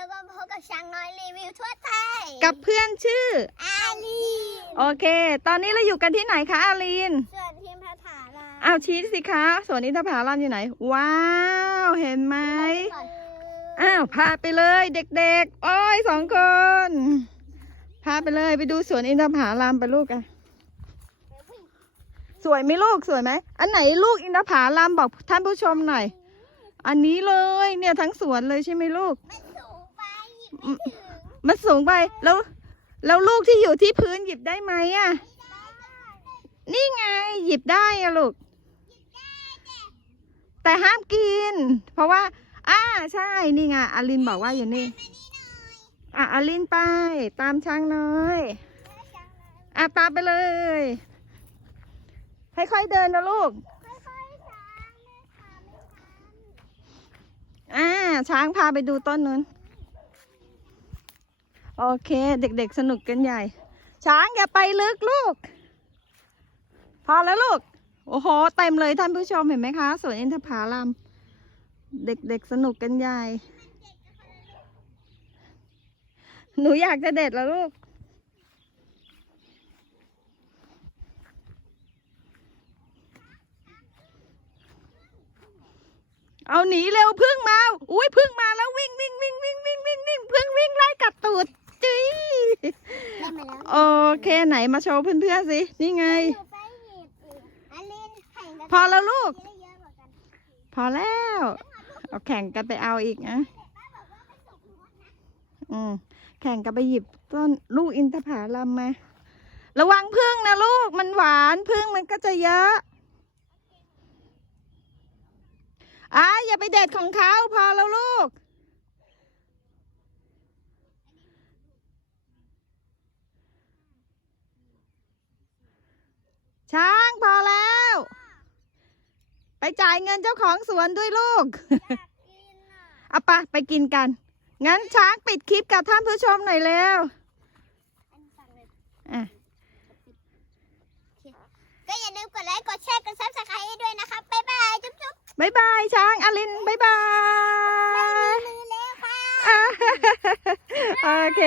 อก็พบกับช้างน้อยรีวิวทั่วไทย กับเพื่อนชื่อ อาลีโอเค ตอนนี้เราอยู่กันที่ไหนคะอาลีน ส่วนทีมพระถาราอ้าวชี้สิคะสวนอินทผลัมอยู่ไหน ว้าว เห็นไหมอ้าวพาไปเลยเด็กๆ โอ้ยสองคน พาไปเลยไปดูสวนอินทผลัมไปลูกอะสวยไหมลูกสวยไหมอันไหนลูกอินทผลัมบอกท่านผู้ชมหน่อย อันนี้เลยเนี่ยทั้งสวนเลยใช่ไหมลูกมันสูงไปหยิบไม่ถึง มันสูงไปแล้วแล้วลูกที่อยู่ที่พื้นหยิบได้ไหมอะนี่ไงหยิบได้อะลูก แต่ห้ามกิน เพราะว่า อ่าใช่นี่ไงอาลินบอกว่าอยู่นี่อะอาลินไป ตามช้างน้อยอะตามไปเลยค่อยๆเดินนะลูกค่อยๆช้าไม่ค่ะไม่ทันอ่าช้างพาไปดูต้นนู้น โอเค เด็กๆสนุกกันใหญ่ ช้างอย่าไปลึกลูก พอแล้วลูก โอ้โห เต็มเลยท่านผู้ชมเห็นไหมคะสวนอินทผลัมเด็กๆสนุกกันใหญ่ หนูอยากจะเด็ดแล้วลูกเอาหนีเร็วพึ่งมา อุ้ยพึ่งมาแล้ววิ่งวิ่งวิ่งวิ่งวิ่งวิ่งวิ่งพึ่งวิ่งไล่กัดตูดจี้ ได้มาแล้ว โอเคไหนมาโชว์เพื่อนๆสิ นี่ไงหนูไปหยิบอีกอาลีนแข่งพอแล้วลูก พอแล้ว เอาแข่งกันไปเอาอีกนะอืมแข่งกันไปหยิบต้นลูกอินทผลัมมา ระวังพึ่งนะลูก มันหวานพึ่งมันก็จะเยอะอ่าอย่าไปเด็ดของเขาพอแล้วลูก ช้างพอแล้ว ไปจ่ายเงินเจ้าของสวนด้วยลูกกินอะเอาไปะไปกินกัน งั้นช้างปิดคลิปกับท่านผู้ชมหน่อยเร็วอันสั่งเลยอะก็อย่าลืมกดไลค์ กดแชร์ กดซับสไครต์ให้ด้วยนะครับบ๊ายบาย จุ๊บจุ๊บบ๊ายบาย ช้างอลินบ๊ายบายมือแล้วค่ะอะโอเค